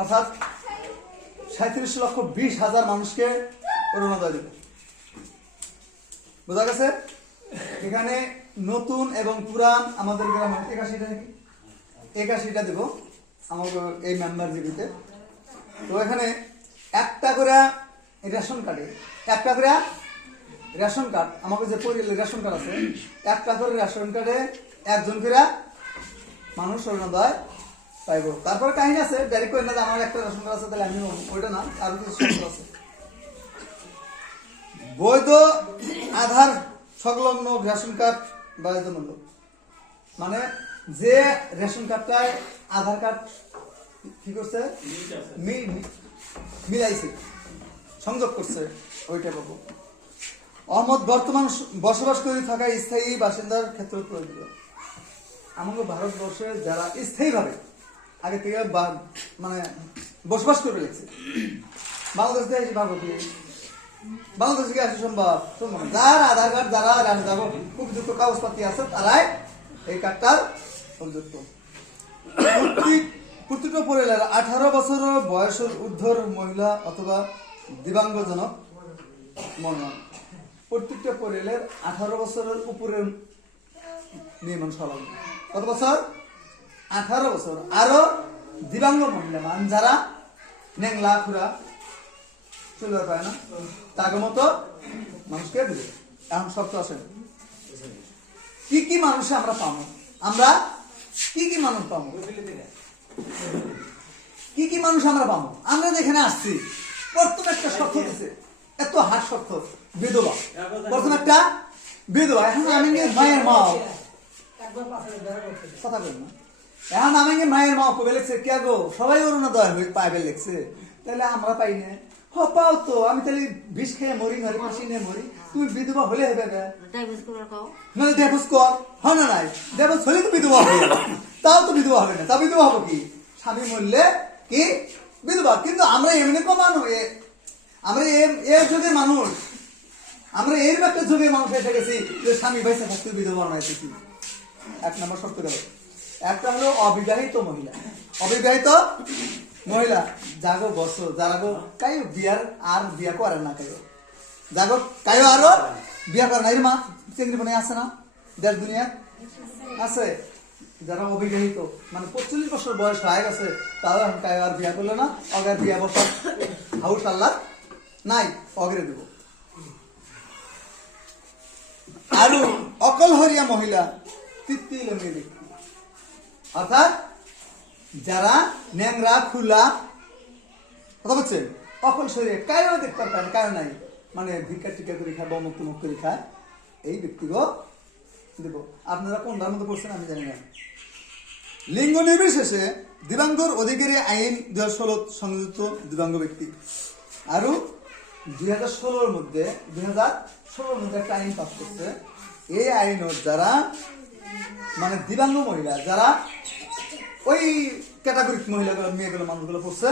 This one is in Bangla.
অর্থাৎ 37,20,000 মানুষকে অরুণোদয় দেব। বোঝা গেছে? এখানে নতুন এবং পুরান আমাদের গ্রামে 81টা দেব আমাকে এই মেম্বার জীবিতে। তো এখানে একটা করে রেশন কার্ডে রেশন কার্ড আমাকে যে রেশন কার্ড আছে, একটা করে রেশন কার্ডে একজন করে মানুষ অরুণোদয় পাইব। তারপরে কাহিনী আছে, ডাইরেক্ট করে না যে আমার একটা রেশন কার্ড আছে তাহলে আমি ওইটা না, আরো কিছু শর্ত আছে। বৈধ আধার সংলগ্ন রেশন কার্ড বাধ্যতামূলক, মানে যে রেশন কার্ডটায় আধার কার্ড কি করছে মিলাইছে, সংযোগ করছে, ওইটা পাবো। অহমদ বর্তমান বসবাস করে থাকা স্থায়ী বাসিন্দার ক্ষেত্রে প্রযোজ্য। আমাদের ভারতবর্ষে যারা স্থায়ীভাবে আগে থেকে মানে বসবাস করে লেগেছে, বাংলাদেশ থেকে এসে ভাবো বাংলাদেশ থেকে আসে সম্ভব, যার আধার কার্ড যারা উপযুক্ত কাগজপাতি আছে তারাই এই কার্ডটার উপযুক্ত। প্রতিটা পরিবারের 18 বছর বয়সের ঊর্ধ্বর মহিলা অথবা দিব্যাঙ্গজনক মনোনয়ন। প্রত্যেকটা পরিবারের 18 বছরের উপরের নিয়মন সংলগ্ন। কত বছর? 18 বছর। আরো দিব্যাঙ্গ মহিলা মানে যারা নেংলা খুরা চলতে পারে না, তাকে মতো মানুষকে দিবে। এখন শর্ত আছে, কি কি মানুষ আমরা পাবো, আমরা কি কি মানুষ পাবো, কি কি মানুষ আমরা পাবো। আমরা যেখানে আসছি প্রথম একটা শর্ত দিছে, এত হার শর্ত, বিধবা। প্রথম একটা বিধবা। এখন আমি মায়ের মা কথা বলি না, এখন আমি মায়ের মা কবে লিখছে কে গো, সবাই অরুণোদয় পাইবে লিখছে, তাহলে আমরা পাই না। হ পাও তো, আমি তাহলে বিষ খেয়ে মরি, ঘরে ফাঁসি নিয়ে মরি, তুমি বিধবা হলে হবে না? ডেভোর্স কর, হয় না নাই? ডেভোর্স হলে তো বিধবা হবে, তাও তো বিধবা হবে না। তা বিধবা হবো কি? স্বামী মরলে কি বিধবা। কিন্তু আমরা এমনি কমানো, আমরা এর যুগের মানুষ, আমরা এর একটা যুগের মানুষ এসে গেছি যে স্বামী ভাইসা থাকতে বিধবা বানাইতেছি। এক নম্বর শর্ত গেল। একটা হলো অবিবাহিত মহিলা। অবিবাহিত মহিলা জাগো বছর যারা কাই বিয়ার আর বিয়া করে না, কাই জাগো কায়ো আরো বিয়া করে না, এর মা চেংড়ি বনে আছে না দেশ দুনিয়া আছে, যারা অবিবাহিত মানে 45 বছর বয়স হয়ে গেছে, তারা এখন কায়ো আর বিয়া করলো না, অগার বিয়া বছর হাউস আল্লাহ নাই, অগরে দেব। আরো অকলহরিয়া মহিলা, তৃতীয় লিঙ্গের ব্যক্তি, অর্থাৎ যারা ন্যাংরা খুলা, কথা বলছেন, অকল শরীরে কায়ও দেখতে পারেন, কায়ও নাই, মানে ভিক্ষা টিকা করে খায়, বমুক্ত মুখ করে খায়, এই ব্যক্তিগত দেব। আপনারা কোন ধর্মতে পড়ছেন আমি জানি না। লিঙ্গ নির্বিশেষে দিব্যাঙ্গর অধিকারী আইন 2016 সংযুক্ত দিব্যাঙ্গ ব্যক্তি। আরো 2016 মধ্যে একটা আইন পাস করছে। এই আইনের যারা মানে দিব্যাঙ্গ মহিলা, যারা ওই ক্যাটাগরির মহিলাগুলো মেয়েগুলো মানুষগুলো পড়ছে,